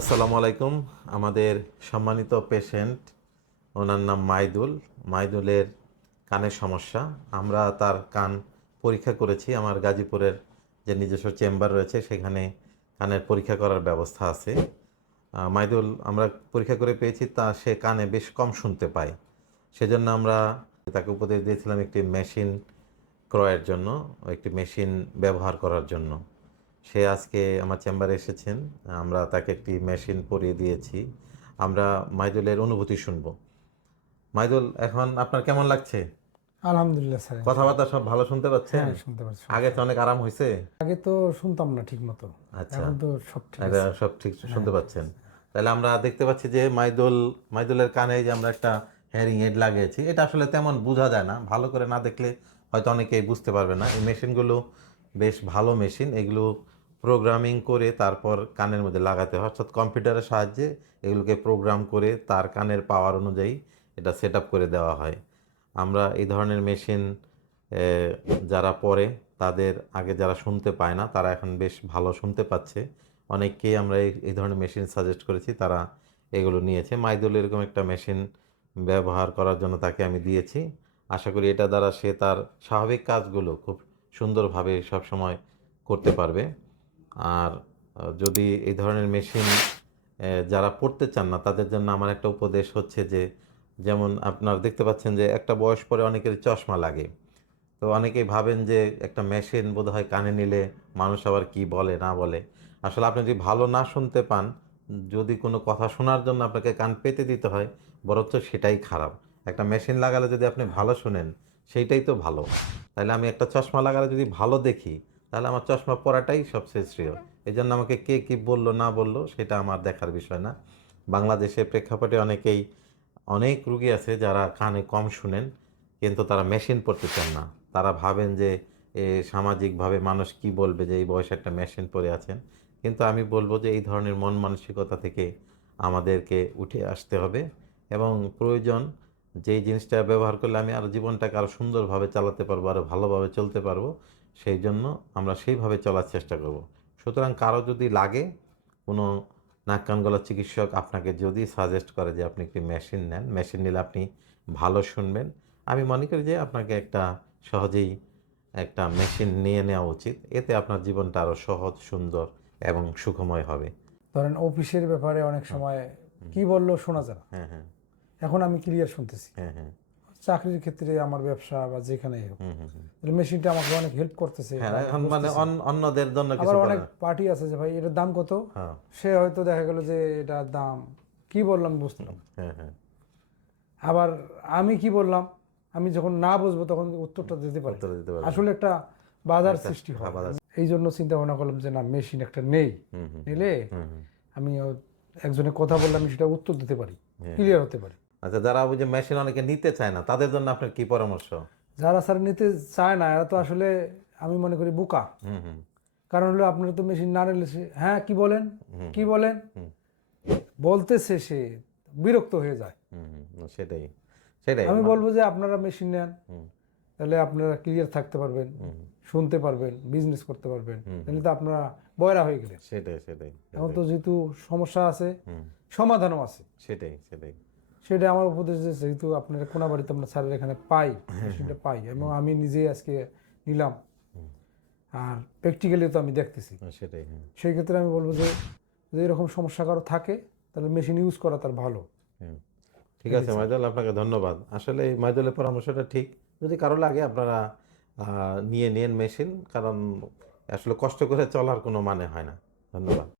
আসসালামু আলাইকুম। আমাদের সম্মানিত পেশেন্ট, ওনার নাম মাইদুল। মাইদুলের কানের সমস্যা। আমরা তার কান পরীক্ষা করেছি। আমার গাজীপুরের যে নিজস্ব চেম্বার রয়েছে, সেখানে কানের পরীক্ষা করার ব্যবস্থা আছে। মাইদুল, আমরা পরীক্ষা করে পেয়েছি, তা সে কানে বেশ কম শুনতে পায়। সেজন্য আমরা তাকে উপদেশ দিয়েছিলাম একটি মেশিন ক্রয়ের জন্য, একটি মেশিন ব্যবহার করার জন্য। সে আজকে আমার চেম্বারে এসেছেন। আমরা তাকে একটি মেশিন পরিয়ে দিয়েছি। আমরা মাইদুলের অনুভূতি শুনব। মাইদুল এখন আপনার কেমন লাগছে? আলহামদুলিল্লাহ স্যার। কথাবার্তা সব ভালো শুনতে পাচ্ছেন? হ্যাঁ শুনতে পারছি আগে তো অনেক আরাম হয়েছে আগে তো শুনতাম না ঠিক মতো আচ্ছা। এখন তো সব ঠিক সব ঠিক শুনতে পাচ্ছেন। তাহলে আমরা দেখতে পাচ্ছি যে মাইদুল মাইদুলের কানে যে আমরা একটা হেয়ারিং এড লাগিয়েছি এটা আসলে তেমন বোঝা যায় না। ভালো করে না দেখলে হয়তো অনেকেই বুঝতে পারবে না। এই মেশিনগুলো বেশ ভালো মেশিন এগুলো প্রোগ্রামিং করে তারপর কানের মধ্যে লাগাতে হয়। অর্থাৎ কম্পিউটারের সাহায্যে এগুলোকে প্রোগ্রাম করে তার কানের পাওয়ার অনুযায়ী এটা সেট করে দেওয়া হয়। আমরা এই ধরনের মেশিন যারা পরে তাদের আগে যারা শুনতে পায় না, তারা এখন বেশ ভালো শুনতে পাচ্ছে। অনেককেই আমরা এই ধরনের মেশিন সাজেস্ট করেছি, তারা এগুলো নিয়েছে। মাইদুল এরকম একটা মেশিন ব্যবহার করার জন্য তাকে আমি দিয়েছি। আশা করি এটা দ্বারা সে তার স্বাভাবিক কাজগুলো খুব সুন্দরভাবে সবসময় করতে পারবে। আর যদি এই ধরনের মেশিন যারা পড়তে চান না, তাদের জন্য আমার একটা উপদেশ হচ্ছে যে, যেমন আপনার দেখতে পাচ্ছেন যে, একটা বয়স পরে অনেকের চশমা লাগে। তো অনেকেই ভাবেন যে, একটা মেশিন বোধহয় কানে নিলে মানুষ আবার কি বলে, না বলে। আসলে আপনি যদি ভালো না শুনতে পান, যদি কোনো কথা শোনার জন্য আপনাকে কান পেতে দিতে হয়, বরঞ্চ সেটাই খারাপ। একটা মেশিন লাগালে যদি আপনি ভালো শুনেন, সেইটাই তো ভালো। তাহলে আমি একটা চশমা লাগালে যদি ভালো দেখি তাহলে আমার চশমা পরাটাই সবচেয়ে শ্রেয়। এই জন্য আমাকে কে কী বলল না বলল সেটা আমার দেখার বিষয় না। বাংলাদেশে প্রেক্ষাপটে অনেকেই অনেক রুগী আছে যারা কানে কম শুনেন কিন্তু তারা মেশিন পড়তে চান না। তারা ভাবেন যে এ, সামাজিকভাবে মানুষ কি বলবে যে এই বয়সে একটা মেশিন পরে আছেন। কিন্তু আমি বলব যে এই ধরনের মন মানসিকতা থেকে আমাদেরকে উঠে আসতে হবে এবং প্রয়োজন যেই জিনিসটা ব্যবহার করলে আমি আরও জীবনটাকে আরও সুন্দরভাবে চালাতে পারব আরও ভালোভাবে চলতে পারব সেই জন্য আমরা সেইভাবে চলার চেষ্টা করব। সুতরাং কারও যদি লাগে কোনো নাক কান গলার চিকিৎসক আপনাকে যদি সাজেস্ট করে যে আপনি একটি মেশিন নেন মেশিন নিলে আপনি ভালো শুনবেন। আমি মনে করি যে আপনাকে একটা সহজেই একটা মেশিন নিয়ে নেওয়া উচিত। এতে আপনার জীবনটা আরও সহজ সুন্দর এবং সুখময় হবে। ধরেন অফিসের ব্যাপারে অনেক সময় কি বলল শোনা যায় হ্যাঁ হ্যাঁ। এখন আমি ক্লিয়ার শুনতেছি। চাকরির ক্ষেত্রে আমার ব্যবসা বা যেখানে হোক। মেশিনটা আমাকে অনেক হেল্প করতেছে। হ্যাঁ মানে অন্যদের জন্য কিছু আবার অনেক পার্টি আছে যে ভাই এটার দাম কত? হ্যাঁ। সে হয়তো দেখা গেল যে এটার দাম কি বললাম বুঝলাম হ্যাঁ হ্যাঁ আবার আমি কি বললাম? আমি যখন না বুঝব তখন উত্তরটা দিতে পারি। উত্তর দিতে পারবেন। আসলে একটা বাজার সৃষ্টি হয়। এই জন্য চিন্তা ভাবনা করলাম যে না মেশিন একটা নেই। নিলে। আমি একজনের কথা বললে আমি সেটা উত্তর দিতে পারি। ক্লিয়ার হতে পারি। আচ্ছা যারা ওই যে মেশিন অনেকে নিতে চায় না তাদের জন্য আপনার কি পরামর্শ? যারা স্যার নিতে চায় না এরা তো আসলে আমি মনে করি বোকা। হুম হুম। কারণ হলো আপনার তো মেশিন না নিলে হ্যাঁ কি বলেন। কি বলেন। বলতেছে সে বিরক্ত হয়ে যায়। হুম হুম, সেটাই সেটাই। আমি বলব যে আপনারা মেশিন নেন তাহলে আপনারা ক্লিয়ার থাকতে পারবেন শুনতে পারবেন বিজনেস করতে পারবেন তাহলে তো আপনারা বয়রা হয়ে গেলেন। সেটাই সেটাই এখন তো যেহেতু সমস্যা আছে সমাধানও আছে। সেটাই সেটাই। সেটা আমার উপদেশ যে যেহেতু আপনার কোনাবাড়িতে আমরা স্যারের এখানে পাই মেশিনটা পাই এবং আমি নিজেই আজকে নিলাম। আর প্র্যাকটিক্যালি তো আমি দেখতেছি। সেটাই হ্যাঁ। সেই ক্ষেত্রে আমি বলব যে যদি এরকম সমস্যা কারও থাকে তাহলে মেশিন ইউজ করা তার ভালো। হুম। ঠিক আছে মাইদুল আপনাকে ধন্যবাদ। আসলে এই মাইদুলের পরামর্শটা ঠিক। যদি কারও লাগে আপনারা নিয়ে নেন মেশিন কারণ আসলে কষ্ট করে চলার কোনো মানে হয় না। ধন্যবাদ।